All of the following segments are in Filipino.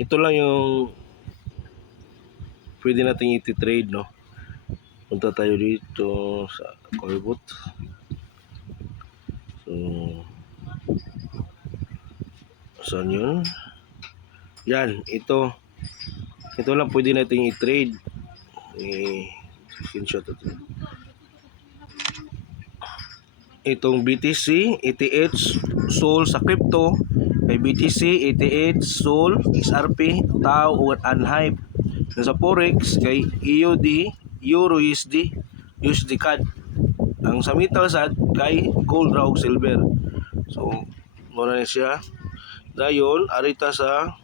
ito lang yung pwede nating iti-trade, no? Punta tayo dito sa Corbot. So, saan yun? Yan, ito lang pwede nating i-trade. Screenshot ito. Itong BTC, ETH, SOL sa crypto, kay BTC, ETH, SOL, XRP, TAO, and HYPE. Sa Forex, kay EUD, Euro USD, USD CAD. Ang sa metal sad, kay gold raw silver. So, muna na siya. Dayon, arita sa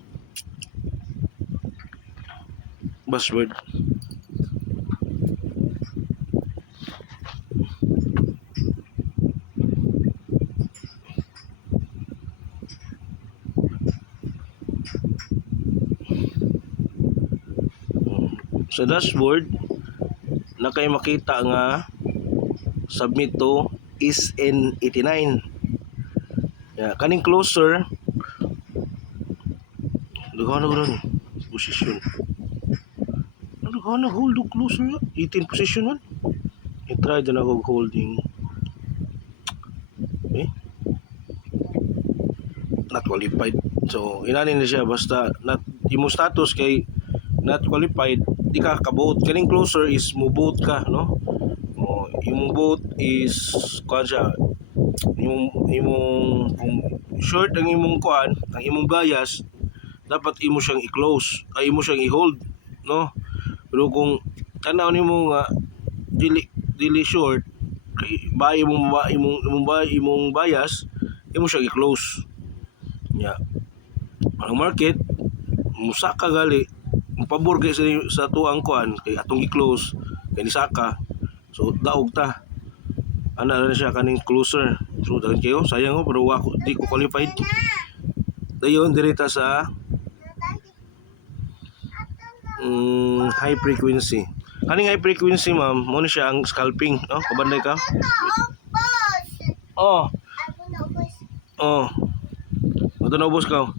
buzzword. Sa dashboard, na kayo makita nga submit to is N89. Yeah, kaning closer, duha na gano'n position. Duha na hold og closer 18 position man. I-try din ako holding. Eh, not qualified. So, inanin na siya basta not imong status kay not qualified, di ka kabuot. Kaning closer is mubuot ka, no? O, imong boot is kuan siya. Imong kung short ang imong kuan, ang imong bias, dapat imo siyang i-close, ay imo siyang i-hold, no? Pero kung tanaw nimo nga dili short, kay ba imong bias, imo siyang i-close. Yeah. Ang market musaka gali, pabor kay sa tuang kuan kay atong i-close kay ni saka. So daog ta. Ana na siya kaning closer. So dagan kayo, sayang ko pero ako di ko qualified. Dayon direta sa high frequency. Kaning high frequency ma'am, mo ni siya ang scalping, no? Kabanday ka? Oh. Oh. Ito na ubos ka.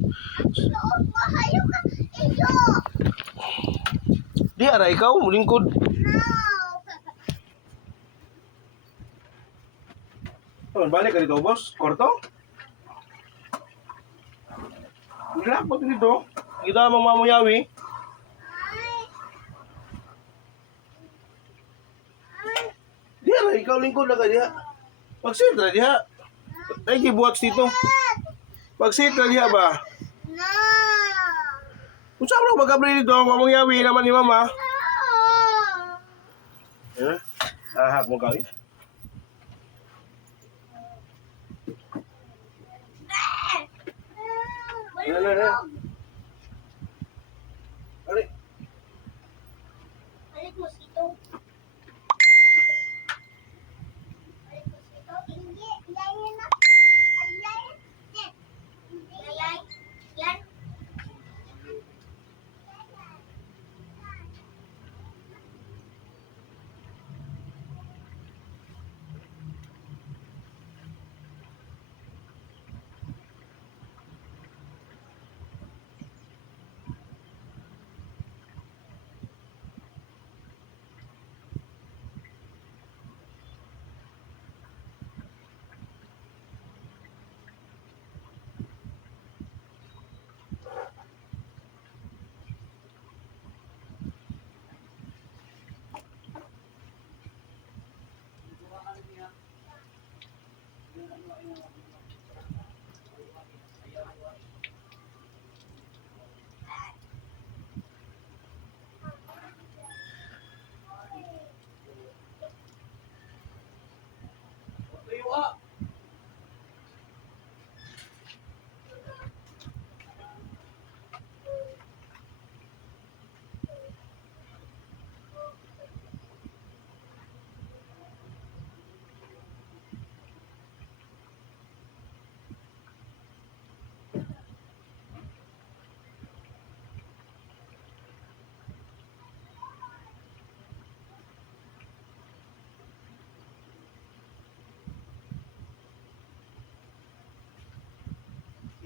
Di ara ikaw lingkod. Oh, balik ka dito, boss. Korto? Wala po dito. Kita mong mamuyawi. Di ara ikaw lingkod na ka diha. Pag-sit na diha. Ay gibuhat dito. Pag-sit na diha ba? No. Kung saan mo mag-abri dito, mamuyawi naman ni mama. Eh? Ahak mo kawin. Ano? Ali. Balik mo sito. Hindi. Yan na. Yan.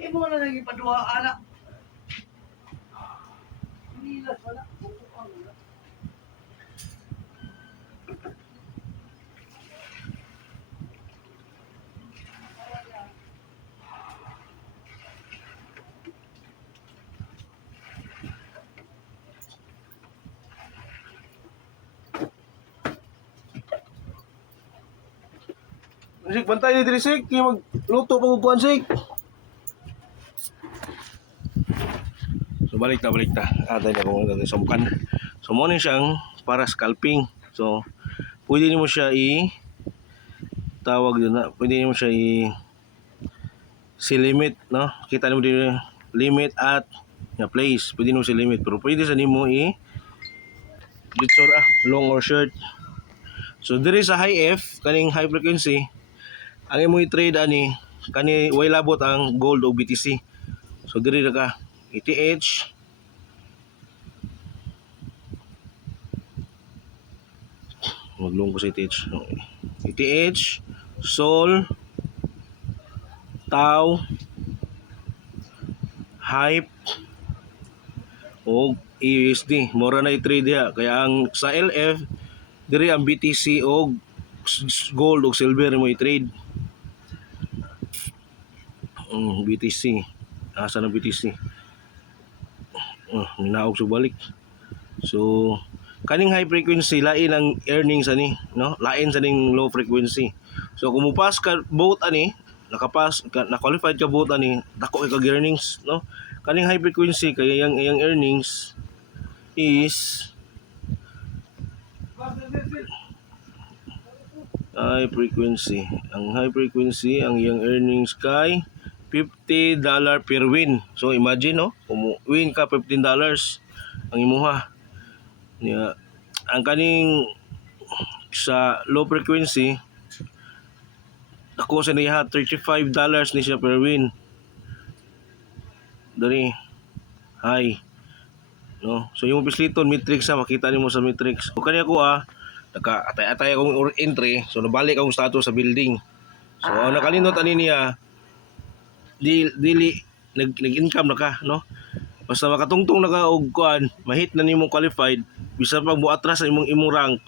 Imo na lagi padua anak. Sik, bantay ni diri sik, yung magluto pa kuan sik. So balik ta. Atay na kung sa mukan. So mo ni siyang para scalping. So pwede nimo siya tawag din na, pwede nimo siya si limit, no? Kita nimo din limit at na place. Pwede nimo si limit, pero pwede sa nimo long or short. So diri sa high F kaning high frequency, ang imo i-trade ani kani way labot ang gold o BTC. So diri na ka ETH, maglong ko sa ETH. ETH, Sol, Tau, Hype o USD. Mura na i-trade diha. Kaya ang sa LF diri ang BTC o gold o silver mo i-trade. BTC. Asa na BTC? Minaog sa balik. So kaning high frequency lain ang earnings ani, no? Lain sa ning low frequency. So kung mupas ka both ani, na-qualified ka both ani, dako kay earnings, no? Kaning high frequency kay iyang earnings is high frequency. Ang high frequency ang iyang earnings kay $50 per win. So imagine, no, kung win ka $15 ang imuha. Yeah. Ang kaning sa low frequency ako sa niya $35 ni siya per win. Dari high, no? So yung pisliton matrix sa makita nimo sa matrix. Kung kani ako naka-atay akong entry, so nabalik akong status sa building. So ang nakalindot ani niya dili nag-income na ka, no? Basta makatungtong na ka og kuan, mahit na nimo qualified, bisa pag muatras sa imong rank,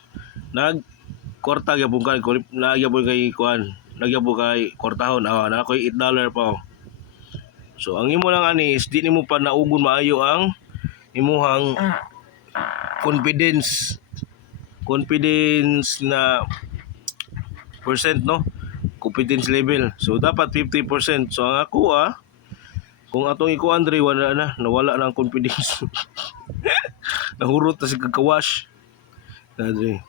nag-korta gyapon ka, nagyapon kay kuan, nagyapon kay kortahon, na koy $8 pa. So ang imo lang ani is di nimo pa naugon maayo ang imuhang confidence na percent, no? Confidence level. So dapat 50%. So ang ako kung atong ikuan dre nawala na ang confidence. Nahurot na si kakawash. Dre.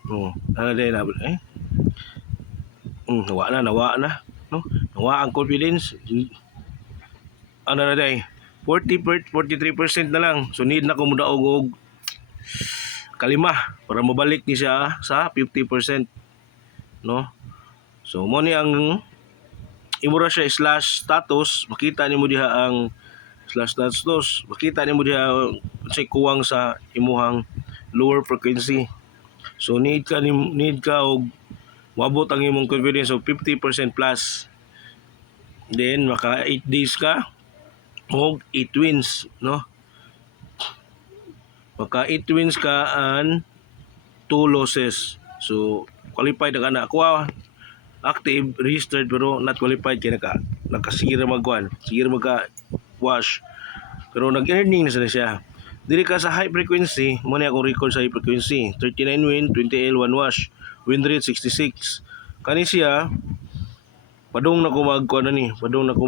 Nawa na, no? Nawa ang confidence. Ano na day? 43% na lang. So need na ko mudaog og kalima para mabalik ni siya sa 50%, no? So mo ni ang imura siya slash status, makita nimo diha ang slash status, makita nimo diha say kuwang sa imuhang lower frequency. So need ka og wabot ang imong confidence of 50% plus. Then maka 8 days ka og 8 wins, no? Maka 8 wins ka and 2 losses. So qualified na ka na. Ako active, registered, pero not qualified kaya nakasira magkuhan, sige magka wash, pero nag-earning na siya. Dili ka sa high frequency, mo ni akong record sa high frequency, 39 win, 20 L, 1 wash, win rate 66. Kani siya padung na ko padung na ko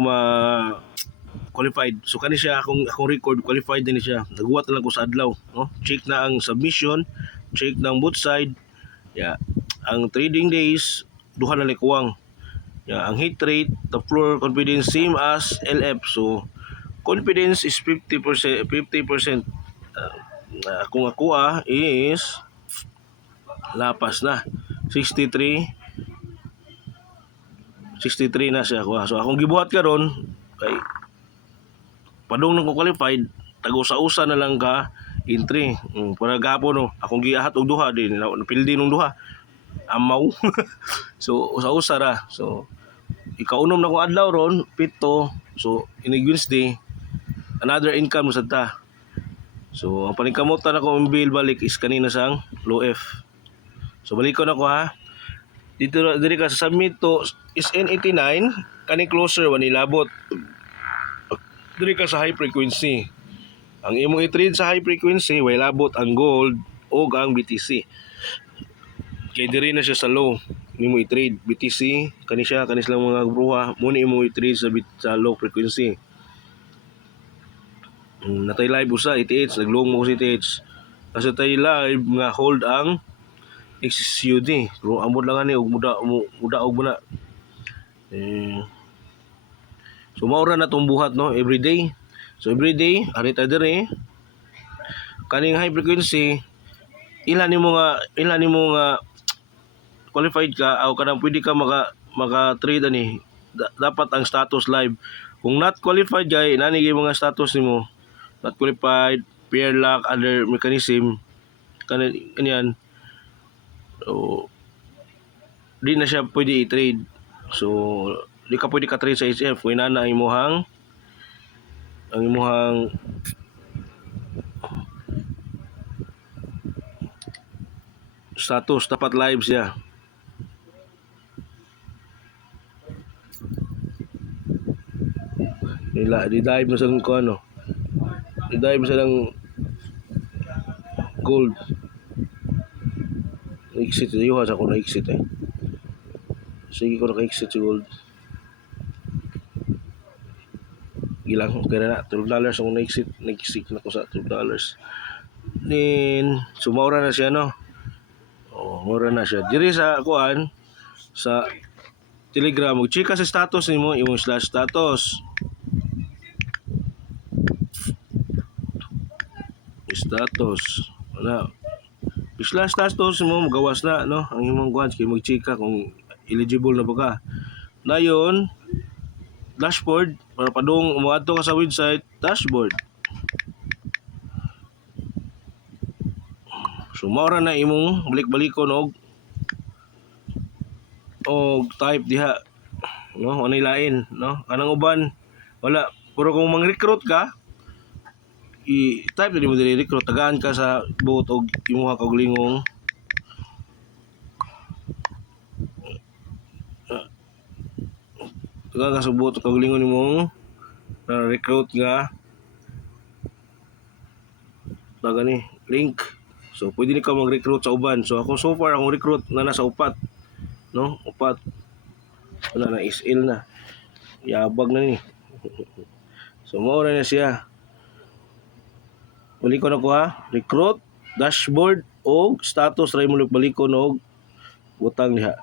qualified. So kani siya akong record qualified din siya. Naguwat na lang ko sa adlaw, no? Check na ang submission, check ng both side. Yeah. Ang trading days duha na likuwang. Yeah, ang hit rate, the floor confidence same as LF. So confidence is 50%. Kung ako is lapas na 63 na siya ako. So akong gibuhat karon kay padung nang ko qualified, tago-usa na lang ka entry. Para gapon, no, akong giahat og duha din, napildi nung duha. Amaw. So usa-usa ra. So ikaunom na kong adlaw ron, pito. So inig Wednesday, another income sa ta. So ang paningkamutan ako imbil balik is kanina sang low F. So balikon ako ha. Dito diri ka sa submit to is N89 kani closer wani labot. Diri ka sa high frequency. Ang imong i-trade sa high frequency way labot ang gold o ang BTC. Kay diri na siya sa low. Nimo i-trade BTC kani silang mga bruha mo ni imo i-trade sa low frequency. Natay live usa ETH naglong mo si ETH. Kasi tay live nga hold ang XSUD. Pero amod lang ani og muda og muna. So maura na tong buhat no everyday. So everyday ari ta diri kaning high frequency ilan nimo nga qualified ka o kanang pwede ka maka trade ani dapat ang status live. Kung not qualified gay nani mga status nimo not qualified, pair lock, other mechanism kanyan. So di na siya pwede i-trade. So di ka pwede ka trade sa HF kung inana ang imuhang status dapat live siya. Di-dive na sa kung ano. I-dive sa ng gold. Na-exit. Yuhas ako na-exit eh. Sige ko naka-exit si gold. Ilang. Okay na $12 ako na-exit. Nag-exit na ko sa $12. Then, sumawra na siya no. Mura na siya. Diri sa kuan sa Telegram. Mag-check ka sa status nimo. Yung slash status. Status wala slash status mo magawas na no ang imong guans kay mag-check ka kung eligible na ba ka dayon dashboard para padung umadto ka sa website dashboard. So maura na imong balik-balikon og type diha no anay lain no kanang uban wala pero kung mang-recruit ka i-type na di mo dili recruit tagaan ka sa buot og imuha kag lingong tagaan ka sa buot kag lingong nimong recruit nga tagani link. So pwede ni ka mag-recruit sa uban. So ako so far akong recruit na nasa upat no upat wala na SL na yabag na ni. So mao na siya. Balikon ako ha. Recruit, dashboard, o status. Try mo balikon og butang diha.